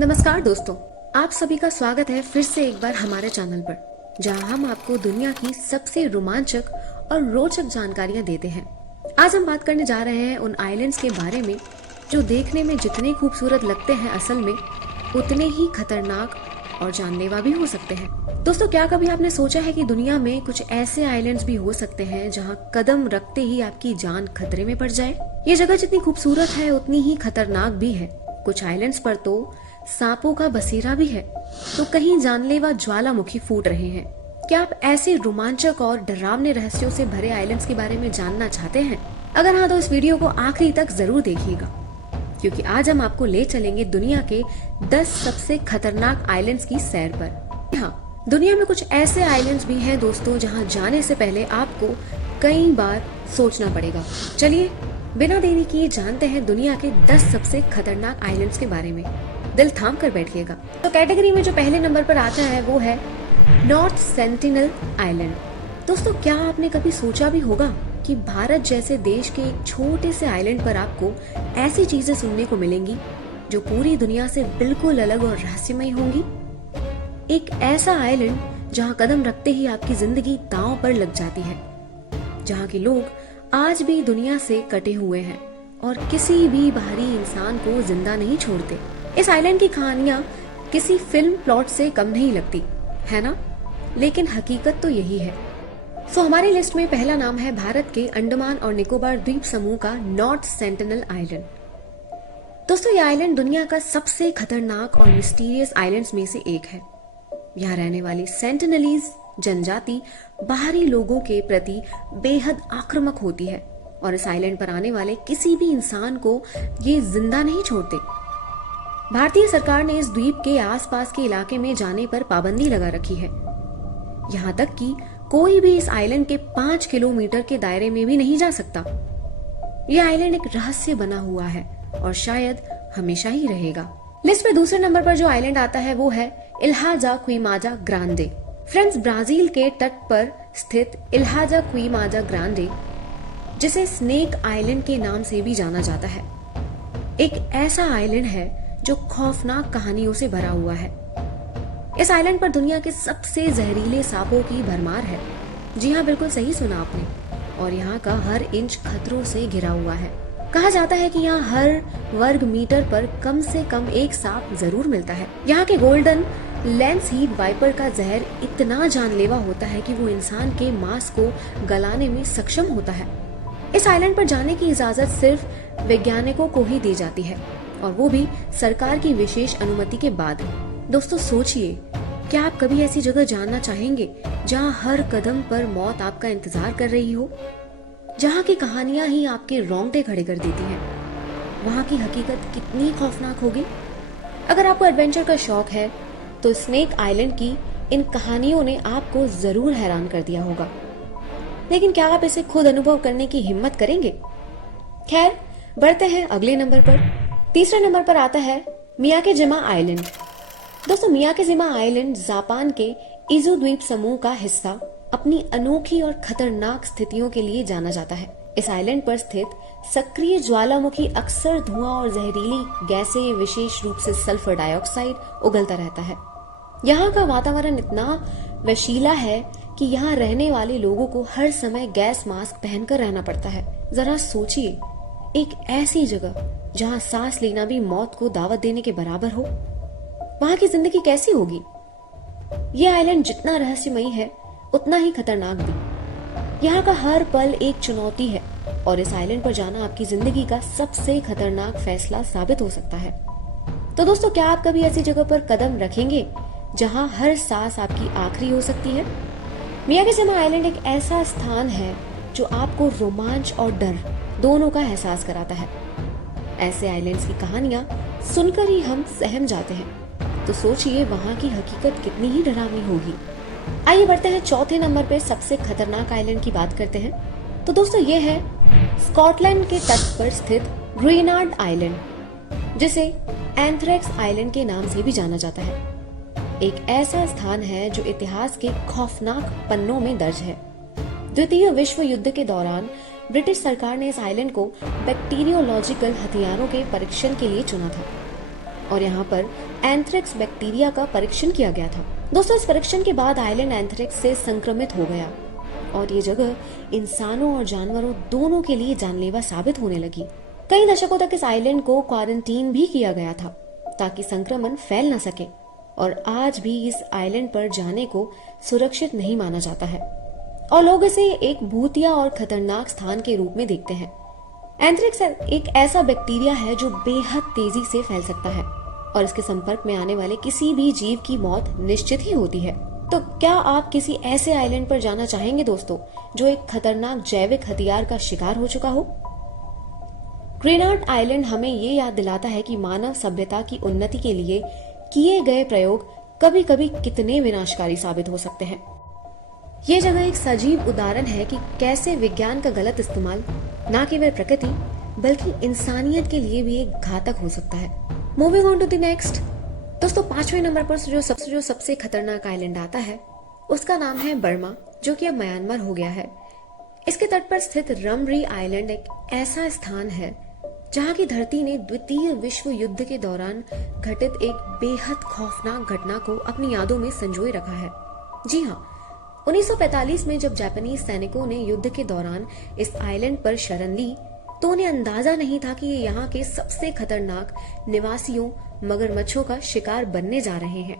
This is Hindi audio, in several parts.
नमस्कार दोस्तों, आप सभी का स्वागत है फिर से एक बार हमारे चैनल पर, जहां हम आपको दुनिया की सबसे रोमांचक और रोचक जानकारियां देते हैं। आज हम बात करने जा रहे हैं उन आइलैंड्स के बारे में जो देखने में जितने खूबसूरत लगते हैं असल में उतने ही खतरनाक और जानलेवा भी हो सकते हैं। दोस्तों, क्या कभी आपने सोचा है कि दुनिया में कुछ ऐसे आइलैंड्स भी हो सकते हैं जहां कदम रखते ही आपकी जान खतरे में पड़ जाए। ये जगह जितनी खूबसूरत है उतनी ही खतरनाक भी है। कुछ आइलैंड्स पर तो सांपों का बसेरा भी है, तो कहीं जानलेवा ज्वालामुखी फूट रहे हैं। क्या आप ऐसे रोमांचक और डरावने रहस्यों से भरे आइलैंड्स के बारे में जानना चाहते हैं? अगर हाँ, तो इस वीडियो को आखिरी तक जरूर देखिएगा, क्योंकि आज हम आपको ले चलेंगे दुनिया के 10 सबसे खतरनाक आइलैंड्स की सैर पर। हाँ, दुनिया में कुछ ऐसे आइलैंड्स भी हैं दोस्तों, जहां जाने से पहले आपको कई बार सोचना पड़ेगा। चलिए बिना देरी किए जानते हैं दुनिया के 10 सबसे खतरनाक आइलैंड्स के बारे में। दिल थाम कर बैठिएगा। तो कैटेगरी में जो पहले नंबर पर आता है वो है नॉर्थ सेंटिनल आइलैंड। दोस्तों, क्या आपने कभी सोचा भी होगा कि भारत जैसे देश के एक छोटे से आइलैंड पर आपको ऐसी चीजें सुनने को मिलेंगी जो पूरी दुनिया से बिल्कुल अलग और रहस्यमय होंगी। एक ऐसा आइलैंड जहां कदम रखते ही आपकी जिंदगी दांव पर लग जाती है, जहां के लोग आज भी दुनिया से कटे हुए हैं और किसी भी बाहरी इंसान को जिंदा नहीं छोड़ते। इस आइलैंड की कहानियां किसी फिल्म प्लॉट से कम नहीं लगती, है ना? लेकिन हकीकत तो यही है। सो हमारी लिस्ट में पहला नाम है भारत के अंडमान और निकोबार द्वीप समूह का नॉर्थ सेंटिनल आइलैंड। दोस्तों, यह आइलैंड दुनिया का सबसे खतरनाक और मिस्टीरियस आइलैंड्स में से एक है। यहाँ रहने वाली सेंटिनलीज जनजाति बाहरी लोगों के प्रति बेहद आक्रामक होती है और इस आइलैंड पर आने वाले किसी भी इंसान को ये जिंदा नहीं छोड़ते। भारतीय सरकार ने इस द्वीप के आसपास के इलाके में जाने पर पाबंदी लगा रखी है। यहाँ तक कि कोई भी इस आइलैंड के 5 किलोमीटर के दायरे में भी नहीं जा सकता। यह आइलैंड एक रहस्य बना हुआ है और शायद हमेशा ही रहेगा। लिस्ट में दूसरे नंबर पर जो आइलैंड आता है वो है इल्हा क्विमाजा ग्रांडे। फ्रेंड्स, ब्राजील के तट पर स्थित इल्हा क्विमाजा ग्रांडे, जिसे स्नेक आइलैंड के नाम से भी जाना जाता है, एक ऐसा आइलैंड है जो खौफनाक कहानियों से भरा हुआ है। इस आइलैंड पर दुनिया के सबसे जहरीले सांपों की भरमार है। जी हाँ, बिल्कुल सही सुना आपने। और यहाँ का हर इंच खतरों से घिरा हुआ है। कहा जाता है कि यहाँ हर वर्ग मीटर पर कम से कम एक सांप जरूर मिलता है। यहाँ के गोल्डन लेंस हीट वाइपर का जहर इतना जानलेवा होता है कि वो इंसान के मांस को गलाने में सक्षम होता है। इस आइलैंड पर जाने की इजाजत सिर्फ वैज्ञानिकों को ही दी जाती है, और वो भी सरकार की विशेष अनुमति के बाद। दोस्तों, सोचिए, क्या आप कभी ऐसी जगह जानना चाहेंगे जहां हर कदम पर मौत आपका इंतजार कर रही हो, जहां की कहानियां ही आपके रोंगटे खड़े कर देती हैं? वहां की हकीकत कितनी खौफनाक होगी? अगर आपको एडवेंचर का शौक है तो स्नेक आइलैंड की इन कहानियों ने आपको जरूर हैरान कर दिया होगा, लेकिन क्या आप इसे खुद अनुभव करने की हिम्मत करेंगे? खैर, बढ़ते हैं अगले नंबर पर। तीसरे नंबर पर आता है मियाकेजिमा आइलैंड। दोस्तों, मियाकेजिमा आइलैंड जापान के इजू द्वीप समूह का हिस्सा अपनी अनोखी और खतरनाक स्थितियों के लिए जाना जाता है। इस आइलैंड पर स्थित सक्रिय ज्वालामुखी अक्सर धुआं और जहरीली गैसें, विशेष रूप से सल्फर डाइऑक्साइड, उगलता रहता है। यहाँ का वातावरण इतना वशीला है कि यहाँ रहने वाले लोगों को हर समय गैस मास्क पहनकर रहना पड़ता है। जरा सोचिए, एक ऐसी जगह जहाँ सांस लेना भी मौत को दावत देने के बराबर हो, वहाँ की जिंदगी कैसी होगी? यह आइलैंड जितना रहस्यमयी है उतना ही खतरनाक भी। यहाँ का हर पल एक चुनौती है और इस आइलैंड पर जाना आपकी जिंदगी का सबसे खतरनाक फैसला साबित हो सकता है। तो दोस्तों, क्या आप कभी ऐसी जगह पर कदम रखेंगे जहाँ हर सांस आपकी आखिरी हो सकती है? मियाकेजिमा आइलैंड एक ऐसा स्थान है जो आपको रोमांच और डर दोनों का एहसास कराता है। ऐसे आइलैंड्स की कहानियां सुनकर ही हम सहम जाते हैं, तो सोचिए वहां की हकीकत कितनी ही डरावनी होगी। आइए बढ़ते हैं चौथे नंबर पे सबसे खतरनाक आइलैंड की बात करते हैं। तो दोस्तों, ये है स्कॉटलैंड के तट पर स्थित ग्रीनलैंड आइलैंड, जिसे एंथ्रेक्स आइलैंड के नाम से भी जाना जाता है। एक ऐसा स्थान है जो इतिहास के खौफनाक पन्नों में दर्ज है। द्वितीय विश्व युद्ध के दौरान ब्रिटिश सरकार ने इस आइलैंड को बैक्टीरियोलॉजिकल हथियारों के परीक्षण के लिए चुना था। और यहाँ पर एंथ्रेक्स बैक्टीरिया का परीक्षण किया गया था। दोस्तों, इस परीक्षण के बाद आइलैंड एंथ्रेक्स से संक्रमित हो गया और ये जगह इंसानों और जानवरों दोनों के लिए जानलेवा साबित होने लगी। कई दशकों तक इस आइलैंड को क्वारंटीन भी किया गया था ताकि संक्रमण फैल न सके और आज भी इस आइलैंड पर जाने को सुरक्षित नहीं माना जाता है और लोग इसे एक भूतिया और खतरनाक स्थान के रूप में देखते हैं। एंथ्रेक्स एक ऐसा बैक्टीरिया है जो बेहद तेजी से फैल सकता है और इसके संपर्क में आने वाले किसी भी जीव की मौत निश्चित ही होती है। तो क्या आप किसी ऐसे आइलैंड पर जाना चाहेंगे दोस्तों जो एक खतरनाक जैविक हथियार का शिकार हो चुका हो? ग्रेनाड आइलैंड हमें ये याद दिलाता है कि मानव सभ्यता की उन्नति के लिए किए गए प्रयोग कभी कभी कितने विनाशकारी साबित हो सकते हैं। ये जगह एक सजीव उदाहरण है कि कैसे विज्ञान का गलत इस्तेमाल न केवल प्रकृति बल्कि इंसानियत के लिए भी एक घातक हो सकता है। Moving on to the next. दोस्तों, 5वें नंबर पर जो सबसे खतरनाक आइलैंड आता है उसका नाम है बर्मा, जो कि अब म्यांमार हो गया है। इसके तट पर स्थित रमरी आइलैंड एक ऐसा स्थान है जहां की धरती ने द्वितीय विश्व युद्ध के दौरान घटित एक बेहद खौफनाक घटना को अपनी यादों में संजोए रखा है। जी हाँ, 1945 में जब जापानीज सैनिकों ने युद्ध के दौरान इस आइलैंड पर शरण ली तो उन्हें अंदाजा नहीं था कि ये यहाँ के सबसे खतरनाक निवासियों मगरमच्छों का शिकार बनने जा रहे हैं।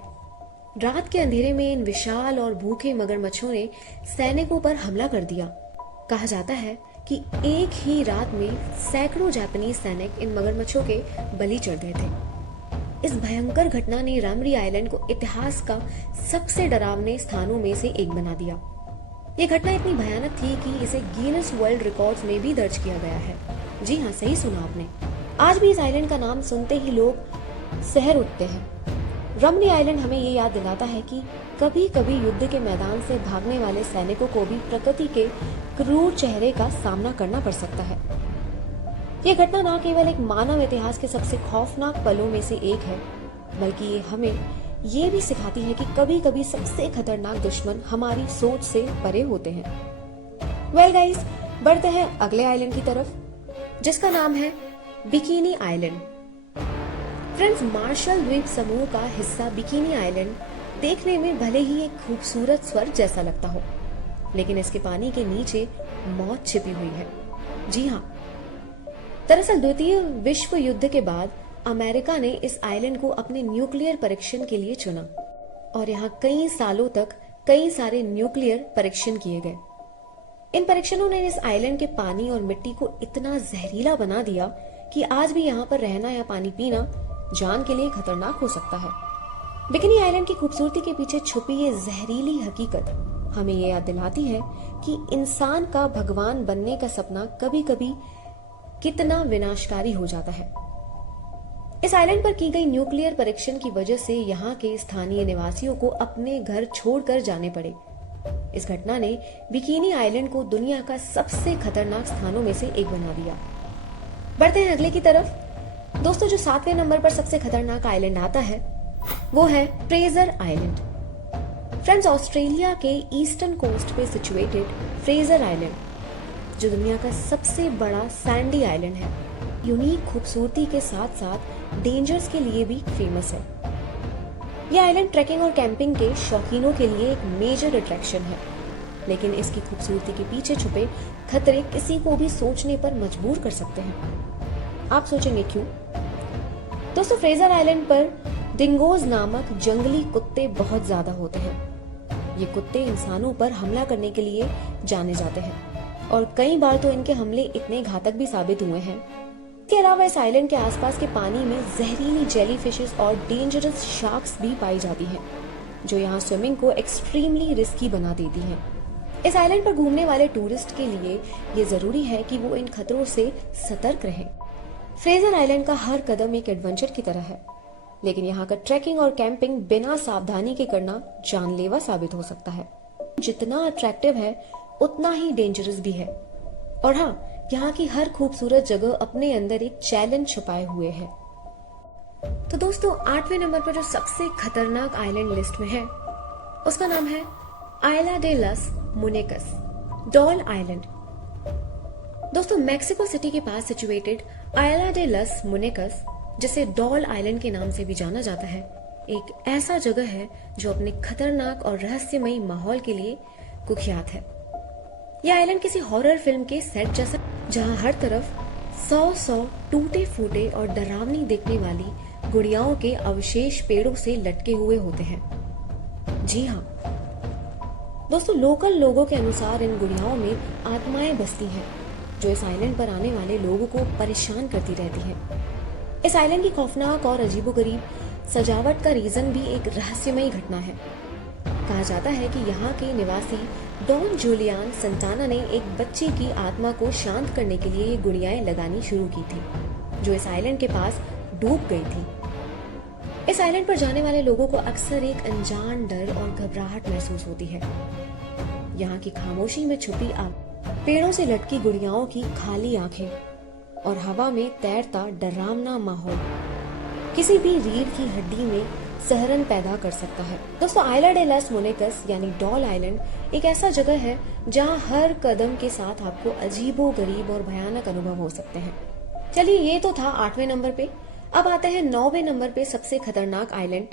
रात के अंधेरे में इन विशाल और भूखे मगरमच्छों ने सैनिकों पर हमला कर दिया। कहा जाता है कि एक ही रात में सैकड़ों जापानीज सैनिक इन मगरमच्छों के बलि चढ़ गए थे। इस भयंकर घटना ने रमरी आइलैंड को इतिहास का सबसे डरावने स्थानों में से एक बना दिया। ये घटना इतनी भयानक थी कि इसे गिनीज वर्ल्ड रिकॉर्ड्स में भी दर्ज किया गया है। जी हाँ, सही सुना आपने। आज भी इस आइलैंड का नाम सुनते ही लोग सहर उठते हैं। रमरी आइलैंड हमें ये याद दिलाता है कि कभी कभी युद्ध के मैदान से भागने वाले सैनिकों को भी प्रकृति के क्रूर चेहरे का सामना करना पड़ सकता है। ये घटना न केवल एक मानव इतिहास के सबसे खौफनाक पलों में से एक है, बल्कि ये हमें ये भी सिखाती है कि कभी कभी सबसे खतरनाक दुश्मन हमारी सोच से परे होते हैं। वेल गाइस, बढ़ते हैं अगले आइलैंड की तरफ जिसका नाम है बिकिनी आइलैंड। फ्रेंड्स, मार्शल द्वीप समूह का हिस्सा बिकिनी आइलैंड देखने में भले ही एक खूबसूरत स्वर्ग जैसा लगता हो, लेकिन इसके पानी के नीचे मौत छिपी हुई है। जी हाँ, दरअसल द्वितीय विश्व युद्ध के बाद अमेरिका ने इस आइलैंड को अपने न्यूक्लियर परीक्षण के लिए चुना और यहाँ कई सालों तक कई सारे न्यूक्लियर परीक्षण किए गए। इन परीक्षणों ने इस आइलैंड के पानी और मिट्टी को इतना जहरीला बना दिया कि आज भी यहाँ पर रहना या पानी पीना जान के लिए खतरनाक हो सकता है। बिकिनी आइलैंड की खूबसूरती के पीछे छुपी ये जहरीली हकीकत हमें ये याद दिलाती है कि इंसान का भगवान बनने का सपना कभी कभी कितना विनाशकारी हो जाता है। इस आइलैंड पर की गई न्यूक्लियर परीक्षण की वजह से यहाँ के स्थानीय निवासियों को अपने घर छोड़कर जाने पड़े। इस घटना ने बिकिनी आइलैंड को दुनिया का सबसे खतरनाक स्थानों में से एक बना दिया। बढ़ते हैं अगले की तरफ। दोस्तों, जो 7वें नंबर पर सबसे खतरनाक आइलैंड आता है वो है फ्रेजर आइलैंड। फ्रेंड्स, ऑस्ट्रेलिया के ईस्टर्न कोस्ट पे सिचुएटेड फ्रेजर आइलैंड जो दुनिया का सबसे बड़ा सैंडी आइलैंड है, यूनिक खूबसूरती के साथ साथ डेंजर्स के लिए भी फेमस है। यह आइलैंड ट्रैकिंग और कैंपिंग के शौकीनों के लिए एक मेजर अट्रैक्शन है, लेकिन इसकी खूबसूरती के पीछे छुपे खतरे किसी को भी सोचने पर मजबूर कर सकते हैं। आप सोचेंगे क्यों? दोस्तों, फ्रेजर आइलैंड पर डिंगोज नामक जंगली कुत्ते बहुत ज्यादा होते हैं। ये कुत्ते इंसानों पर हमला करने के लिए जाने जाते हैं और कई बार तो इनके हमले इतने घातक भी साबित हुए हैं। इसके अलावा इस आइलैंड के आसपास के पानी में जहरीली जेलीफिशेस और डेंजरस शार्क्स भी पाई जाती हैं, जो यहाँ स्विमिंग को एक्सट्रीमली रिस्की बना देती हैं। इस आइलैंड पर घूमने वाले टूरिस्ट के लिए ये जरूरी है कि वो इन खतरों से सतर्क रहें। फ्रेजर आइलैंड का हर कदम एक एडवेंचर की तरह है, लेकिन यहाँ का ट्रैकिंग और कैंपिंग बिना सावधानी के करना जानलेवा साबित हो सकता है। जितना अट्रैक्टिव है उतना ही डेंजरस भी है। और हाँ, यहाँ की हर खूबसूरत जगह अपने अंदर एक चैलेंज छुपाए हुए है। तो दोस्तों, 8वें नंबर पर जो सबसे खतरनाक आइलैंड लिस्ट में है उसका नाम है आइला डे लस मुनेकस, डॉल आइलैंड। दोस्तों, मैक्सिको सिटी के पास सिचुएटेड आइला डे लस मुनेकस जिसे डॉल आइलैंड के नाम से भी जाना जाता है, एक ऐसा जगह है जो अपने खतरनाक और रहस्यमयी माहौल के लिए कुख्यात है। यह आइलैंड किसी हॉरर फिल्म के सेट जैसा, जहां हर तरफ 100 टूटे फूटे और डरावनी दिखने वाली गुड़ियाओं के अवशेष पेड़ों से लटके हुए होते हैं। जी हाँ दोस्तों, लोकल लोगों के अनुसार इन गुड़ियाओं में आत्माएं बसती हैं जो इस आइलैंड पर आने वाले लोगों को परेशान करती रहती हैं। इस आइलैंड की खौफनाक और अजीबोगरीब सजावट का रीजन भी एक रहस्यमयी घटना है। कहा जाता है कि यहाँ के निवासी डॉन जूलियन संताना ने एक बच्ची की आत्मा को शांत करने के लिए ये गुड़ियाएं लगानी शुरू की थी, जो इस आइलैंड के पास डूब गई थी। इस आइलैंड पर जाने वाले लोगों को अक्सर एक अनजान डर और घबराहट महसूस होती है। यहाँ की खामोशी में छुपी आग, पेड़ों से लटकी गुड़ियाओं की खाली आंखें और हवा में तैरता डरावना माहौल किसी भी रीढ़ की हड्डी में सहरन पैदा कर सकता है। दोस्तों, आइला डे लॉस मोनेकस यानी डॉल आइलैंड एक ऐसा जगह है जहां हर कदम के साथ आपको अजीबो गरीब और भयानक अनुभव हो सकते हैं। चलिए, ये तो था 8वें नंबर पे। अब आते हैं 9वें नंबर पे सबसे खतरनाक आइलैंड,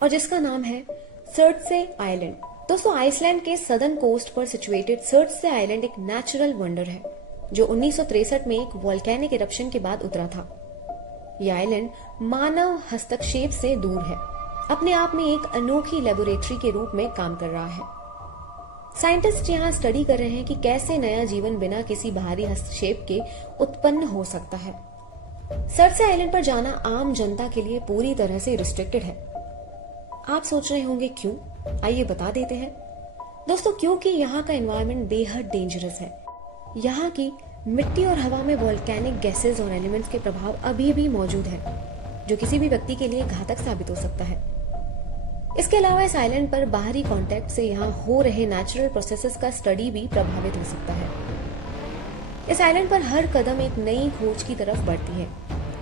और जिसका नाम है सर्टसे आइलैंड। दोस्तों, आइसलैंड के सदर्न कोस्ट पर सिचुएटेड सर्टसे आइलैंड एक नेचुरल वंडर है जो 1963 में एक वोल्केनिक इरप्शन के बाद उतरा था। यह आइलैंड मानव हस्तक्षेप से दूर है, अपने आप में एक अनोखी लेबोरेटरी के रूप में काम कर रहा है। साइंटिस्ट यहाँ स्टडी कर रहे हैं कि कैसे नया जीवन बिना किसी बाहरी हस्तक्षेप के उत्पन्न हो सकता है। सर्टसे आइलैंड पर जाना आम जनता के लिए पूरी तरह से रिस्ट्रिक्टेड है। आप सोच रहे होंगे क्यों? आइए बता देते हैं। दोस्तों, क्योंकि यहाँ का एनवायरनमेंट बेहद डेंजरस है। यहाँ की मिट्टी और हवा में वोल्केनिक गैसेस और एलिमेंट्स के प्रभाव अभी भी मौजूद है, जो किसी भी व्यक्ति के लिए घातक साबित हो सकता है। इसके अलावा इस आइलैंड पर बाहरी कांटेक्ट से यहाँ हो रहे नेचुरल प्रोसेसेस का स्टडी भी प्रभावित हो सकता है। इस आइलैंड पर हर कदम एक नई खोज की तरफ बढ़ती है,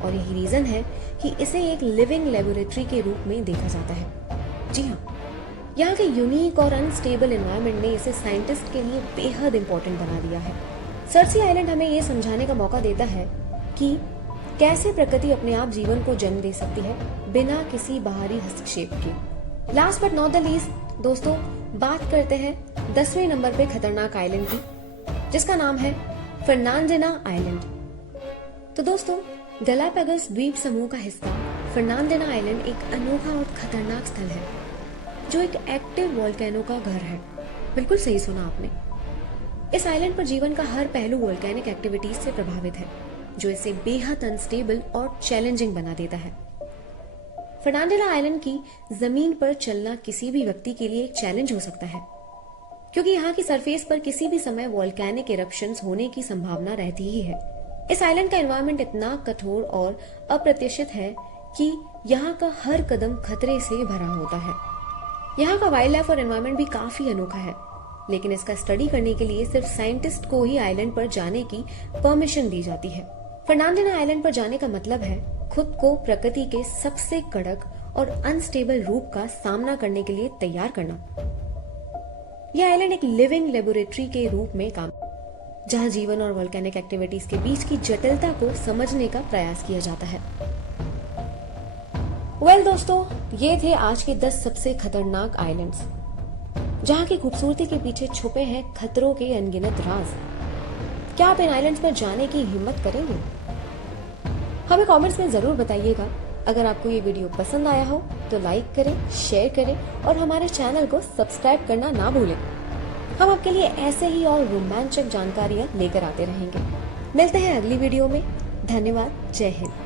और यही रीजन है कि इसे एक लिविंग लेबोरेटरी के रूप में देखा जाता है। जी हाँ, यहाँ के यूनिक और अनस्टेबल एनवायरनमेंट ने इसे साइंटिस्ट के लिए बेहद इंपॉर्टेंट बना दिया है। सर्टसे आइलैंड हमें ये समझाने का मौका देता है कि कैसे प्रकृति अपने आप जीवन को जन्म दे सकती है बिना किसी बाहरी हस्तक्षेप के। Last but not the least दोस्तों, बात करते हैं 10वें नंबर पे खतरनाक आइलैंड की, जिसका नाम है फर्नांडिना आइलैंड। तो दोस्तों, गैलापागोस द्वीप समूह का हिस्सा फर्नांडिना आइलैंड एक अनोखा और खतरनाक स्थल है जो एक एक्टिव वोल्केनो का घर है। बिल्कुल सही सुना आपने। इस आइलैंड पर जीवन का हर पहलू वोल्केनिक एक्टिविटीज से प्रभावित है, जो इसे बेहद अनस्टेबल और चैलेंजिंग बना देता है। फर्नांडिना आइलैंड की जमीन पर चलना किसी भी व्यक्ति के लिए एक चैलेंज हो सकता है, क्योंकि यहाँ की सरफेस पर किसी भी समय वोल्केनिक इरप्शंस होने की संभावना रहती ही है। इस आइलैंड का एनवायरनमेंट इतना कठोर और अप्रत्याशित है कि यहाँ का हर कदम खतरे से भरा होता है। यहाँ का वाइल्ड लाइफ और एनवायरनमेंट भी काफी अनोखा है, लेकिन इसका स्टडी करने के लिए सिर्फ साइंटिस्ट को ही आइलैंड पर जाने की परमिशन दी जाती है। फर्नांडिना आइलैंड पर जाने का मतलब है खुद को प्रकृति के सबसे कड़क और अनस्टेबल रूप का सामना करने के लिए तैयार करना। यह आइलैंड एक लिविंग लेबोरेटरी के रूप में काम, जहां जीवन और वोल्केनिक एक्टिविटीज के बीच की जटिलता को समझने का प्रयास किया जाता है। दोस्तों, ये थे आज के 10 सबसे खतरनाक आइलैंड्स, जहां की खूबसूरती के पीछे छुपे हैं खतरों के अनगिनत राज। क्या आप इन आइलैंड्स पर जाने की हिम्मत करेंगे? हमें कमेंट्स में जरूर बताइएगा। अगर आपको ये वीडियो पसंद आया हो तो लाइक करें, शेयर करें और हमारे चैनल को सब्सक्राइब करना ना भूलें। हम आपके लिए ऐसे ही और रोमांचक जानकारियां लेकर आते रहेंगे। मिलते हैं अगली वीडियो में। धन्यवाद। जय हिंद।